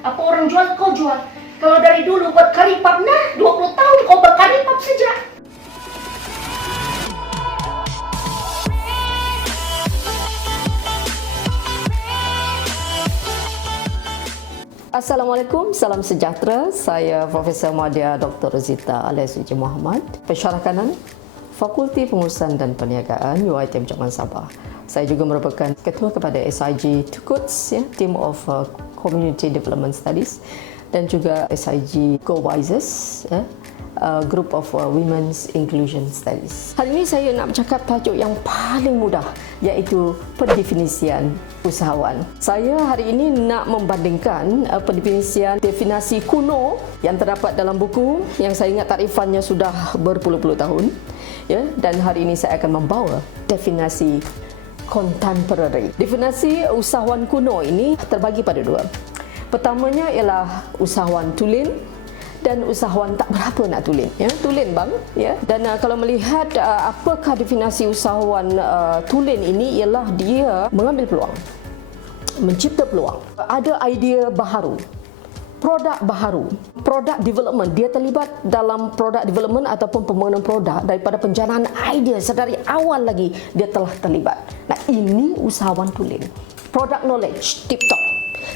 Apa orang jual, kau jual. Kalau dari dulu buat karipap, nah 20 tahun kau berkaripap saja. Assalamualaikum, salam sejahtera. Saya Profesor Madya Dr. Zita alias Uji Muhammad, Pensyarah Kanan, Fakulti Pengurusan dan Perniagaan UiTM Cabang Sabah. Saya juga merupakan ketua kepada SIG TUKUTS, Team of Community Development Studies, dan juga SIG Go-Wisers, Group of Women's Inclusion Studies. Hari ini saya nak bercakap tajuk yang paling mudah, iaitu pendefinisian usahawan. Saya hari ini nak membandingkan pendefinisian definisi kuno yang terdapat dalam buku yang saya ingat takrifannya sudah berpuluh-puluh tahun, dan hari ini saya akan membawa definisi contemporary. Definisi usahawan kuno ini terbagi pada dua. Pertamanya ialah usahawan tulen dan usahawan tak berapa nak tulen, tulen bang, Dan kalau melihat apakah definisi usahawan tulen ini, ialah dia mengambil peluang, mencipta peluang, ada idea baharu, produk baharu, product development, dia terlibat dalam product development ataupun pembangunan produk daripada penjanaan idea sedari awal lagi dia telah terlibat. Nah, ini usahawan tulen, product knowledge tip top.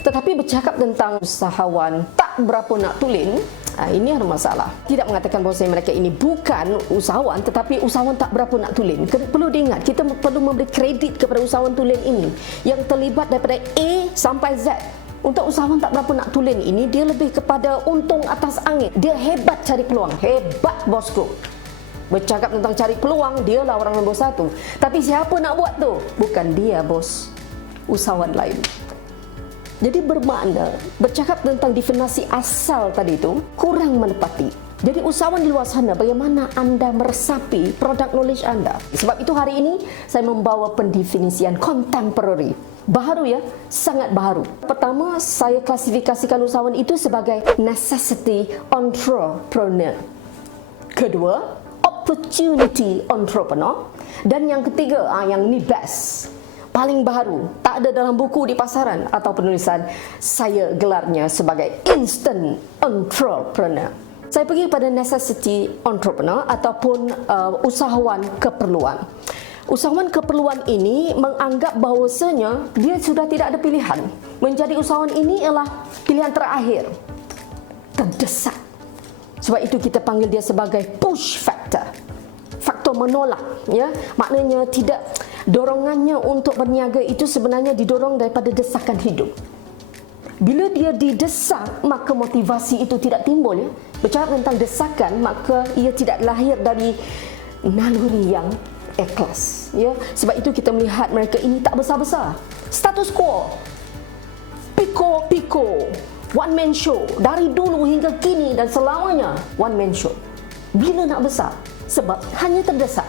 Tetapi bercakap tentang usahawan tak berapa nak tulen, ini ada masalah. Tidak mengatakan bahawa mereka ini bukan usahawan, tetapi usahawan tak berapa nak tulen. Perlu diingat, kita perlu memberi kredit kepada usahawan tulen ini yang terlibat daripada A sampai Z. Untuk usahawan tak berapa nak tulen ini, dia lebih kepada untung atas angin. Dia hebat cari peluang, hebat bosku. Bercakap tentang cari peluang, dialah orang nombor satu. Tapi siapa nak buat tu? Bukan dia, bos. Usahawan lain. Jadi bermakna, bercakap tentang definisi asal tadi itu kurang menepati. Jadi usahawan di luar sana, bagaimana anda meresapi produk knowledge anda? Sebab itu hari ini saya membawa pendefinisian contemporary. Baharu, sangat baharu. Pertama, saya klasifikasikan usahawan itu sebagai necessity entrepreneur. Kedua, opportunity entrepreneur. Dan yang ketiga, yang ini best, paling baharu, tak ada dalam buku di pasaran atau penulisan, saya gelarnya sebagai instant entrepreneur. Saya pergi pada necessity entrepreneur ataupun usahawan keperluan. Usahawan keperluan ini menganggap bahawasanya dia sudah tidak ada pilihan. Menjadi usahawan ini ialah pilihan terakhir, terdesak. Sebab itu kita panggil dia sebagai push factor, faktor menolak, maknanya tidak. Dorongannya untuk berniaga itu sebenarnya didorong daripada desakan hidup. Bila dia didesak, maka motivasi itu tidak timbul. Bercakap tentang desakan, maka ia tidak lahir dari naluri yang ikhlas. Sebab itu kita melihat mereka ini tak besar-besar. Status quo, piko, one man show. Dari dulu hingga kini dan selamanya one man show. Bila nak besar? Sebab hanya terdesak,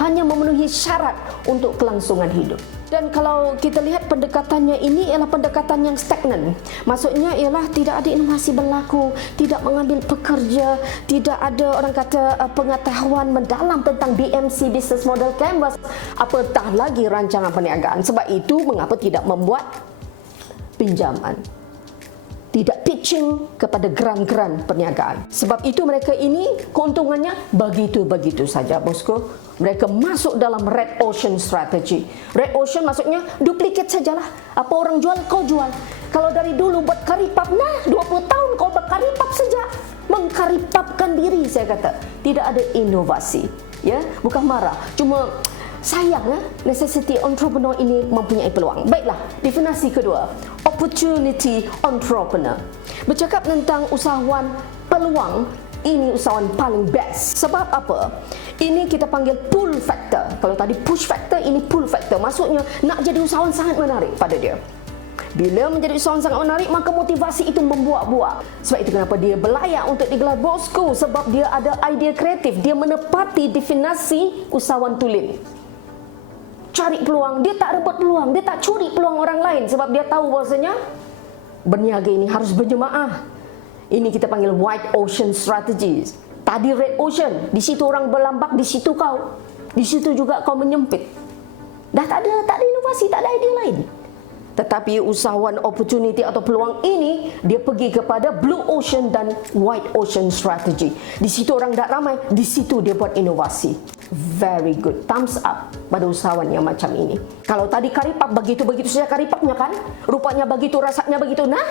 hanya memenuhi syarat untuk kelangsungan hidup. Dan kalau kita lihat pendekatannya ini ialah pendekatan yang stagnan. Maksudnya ialah tidak ada inovasi berlaku, tidak mengambil pekerja, tidak ada orang kata pengetahuan mendalam tentang BMC, Business Model Canvas, apatah lagi rancangan perniagaan. Sebab itu mengapa tidak membuat pinjaman, tidak pitching kepada geran-geran perniagaan. Sebab itu mereka ini keuntungannya begitu-begitu saja, bosku. Mereka masuk dalam red ocean strategy. Red ocean maksudnya duplicate sajalah. Apa orang jual, kau jual. Kalau dari dulu buat karipap, nah 20 tahun kau berkaripap saja. Mengkaripapkan diri, saya kata. Tidak ada inovasi. Bukan marah. Cuma sayang, necessity entrepreneur ini mempunyai peluang. Baiklah, definisi kedua, opportunity entrepreneur. Bercakap tentang usahawan peluang, ini usahawan paling best. Sebab apa? Ini kita panggil pull factor. Kalau tadi push factor, ini pull factor. Maksudnya nak jadi usahawan sangat menarik pada dia. Bila menjadi usahawan sangat menarik, maka motivasi itu membuak-buak. Sebab itu kenapa dia berlayak untuk digelar bosku. Sebab dia ada idea kreatif. Dia menepati definisi usahawan tulen. Cari peluang, dia tak rebut peluang, dia tak curi peluang orang lain. Sebab dia tahu bahawasanya berniaga ini harus berjemaah. Ini kita panggil white ocean strategies. Tadi red ocean, di situ orang berlambak, di situ kau. Di situ juga kau menyempit. Dah tak ada inovasi, tak ada idea lain. Tetapi usahawan opportunity atau peluang ini dia pergi kepada blue ocean dan white ocean strategy. Di situ orang tak ramai, di situ dia buat inovasi. Very good, thumbs up pada usahawan yang macam ini. Kalau tadi karipap begitu-begitu saja karipapnya kan, rupanya begitu, rasanya begitu, nah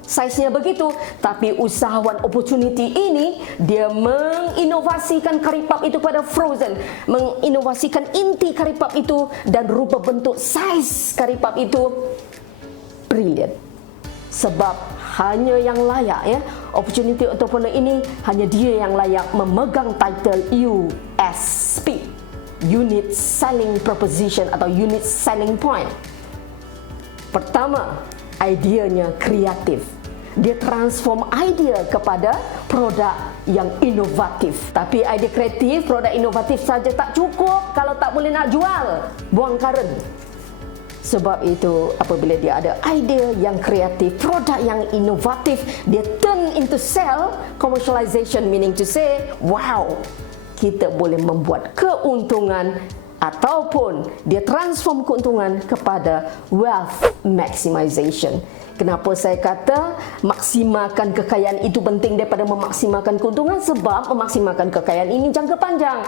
saiznya begitu. Tapi usahawan opportunity ini dia menginovasikan karipap itu pada frozen, menginovasikan inti karipap itu dan rupa bentuk saiz karipap itu brilliant. Sebab hanya yang layak, ya, opportunity entrepreneur ini hanya dia yang layak memegang title USP, Unique Selling Proposition atau Unique Selling Point. Pertama, ideanya kreatif. Dia transform idea kepada produk yang inovatif. Tapi idea kreatif, produk inovatif saja tak cukup kalau tak boleh nak jual. Buang karen. Sebab itu apabila dia ada idea yang kreatif, produk yang inovatif, dia turn into sell, commercialization, meaning to say, wow, kita boleh membuat keuntungan ataupun dia transform keuntungan kepada wealth maximization. Kenapa saya kata maksimalkan kekayaan itu penting daripada memaksimalkan keuntungan? Sebab memaksimalkan kekayaan ini jangka panjang.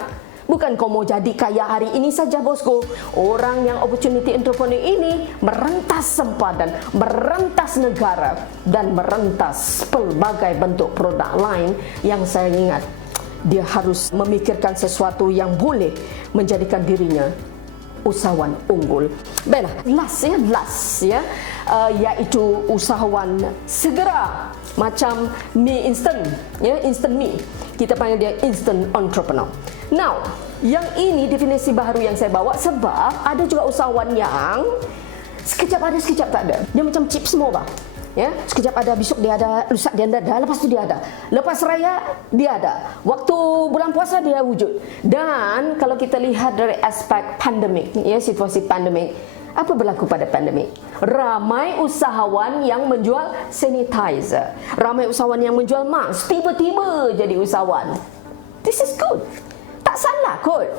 Bukan kau mau jadi kaya hari ini saja, bosku. Orang yang opportunity entrepreneur ini merentas sempadan, merentas negara dan merentas pelbagai bentuk produk lain yang saya ingat dia harus memikirkan sesuatu yang boleh menjadikan dirinya usahawan unggul. Baiklah, last ya, iaitu usahawan segera macam mie instant, ya, instant mie. Kita panggil dia instant entrepreneur. Now, yang ini definisi baru yang saya bawa sebab ada juga usahawan yang sekejap ada, sekejap tak ada. Dia macam chips semua, bah. Ya, sekejap ada, besok dia ada, lusa dia ada, lepas tu dia ada. Lepas raya dia ada. Waktu bulan puasa dia wujud. Dan kalau kita lihat dari aspek pandemik, ya, situasi pandemik, apa berlaku pada pandemik? Ramai usahawan yang menjual sanitizer, ramai usahawan yang menjual mask, tiba-tiba jadi usahawan. This is good. Tak salah kot.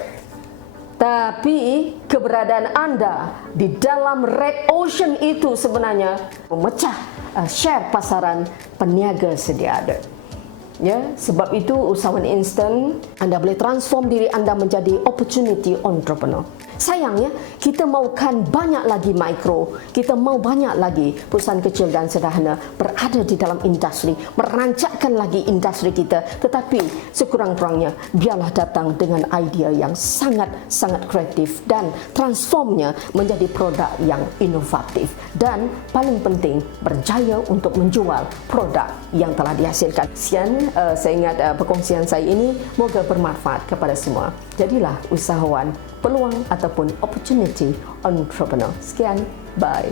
Tapi keberadaan anda di dalam red ocean itu sebenarnya memecah share pasaran peniaga sedia ada. Ya, sebab itu usahawan instan, anda boleh transform diri anda menjadi opportunity entrepreneur. Sayangnya, kita maukan banyak lagi mikro, kita mau banyak lagi perusahaan kecil dan sederhana berada di dalam industri, merancangkan lagi industri kita. Tetapi sekurang-kurangnya, biarlah datang dengan idea yang sangat-sangat kreatif dan transformnya menjadi produk yang inovatif. Dan paling penting, berjaya untuk menjual produk yang telah dihasilkan. Sekian, saya ingat perkongsian saya ini moga bermanfaat kepada semua. Jadilah usahawan peluang ataupun opportunity entrepreneur. Sekian, bye.